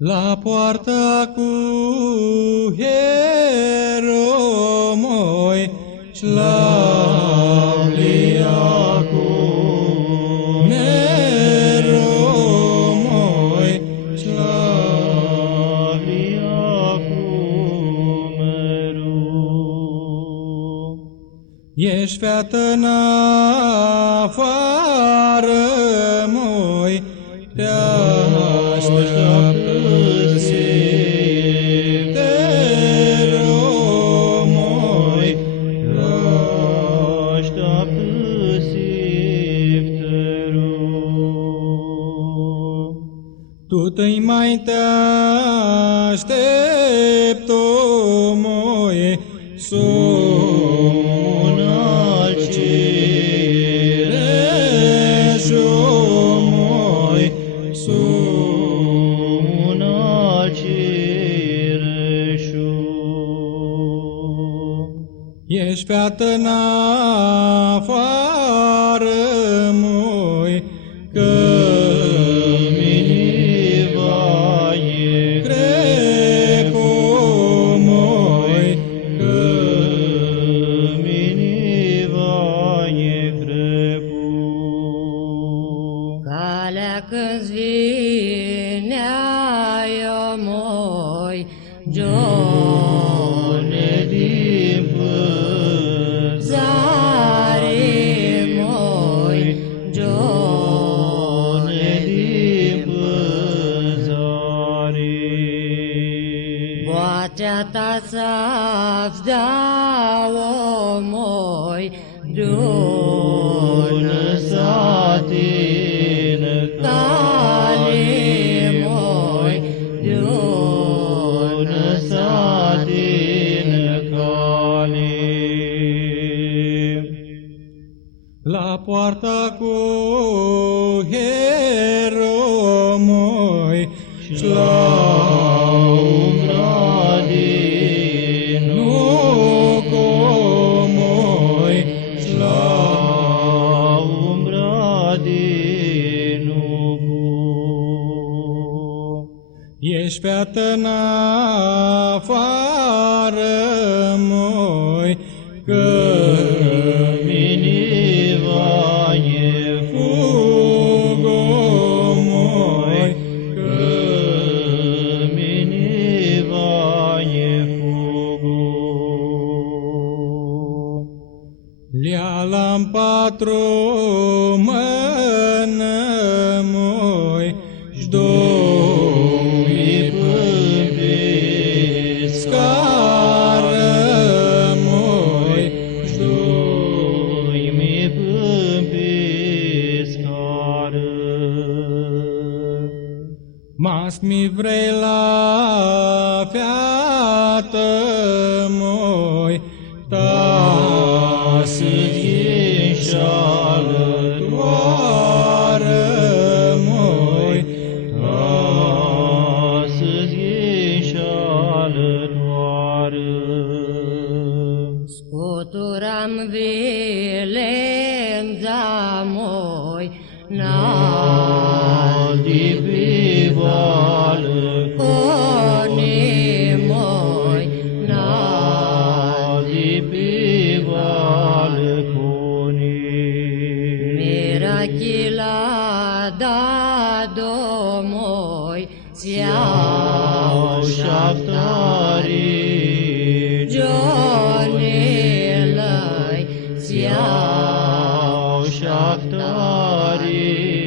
La poarta cu hieromoi, slavlia cu meromoi, slavlia cu meru. Ești feată în afară, moi, te așteaptă sifteromoi, te așteaptă sifterul. Tu te-i mai te aștept, omoi, sun al cireșomoi, sun al cireșu. Ești feată în afară, moi, că miniva e greco-moi, că miniva e grecu. Calea când-ți vine aia, moi, Gione din păzare, moi, Gione din păzare. Boatea ta să-ți dau, moi, Dună satină cale, moi, Dună satină cale. La poarta cu hieromoi, la umbra din nucomoi, la umbra din nucu. Ești feată în afară, moi, că miniva e fugomoi, că miniva e fugu. Lea la-n patru mână, moi, jdoi pe scară, moi, jdoi pe scară. Mas mi vrei la feată, moi, ta să-ți ieși alătoare, moi, ta să-ți ieși alătoare. Scuturam violența, moi, Naldi pe balcone, moi, naldi pe balcone. Mirachila dado, moi, ți-au șaptari, Gione-lăi, ți-au ți-au șaptari,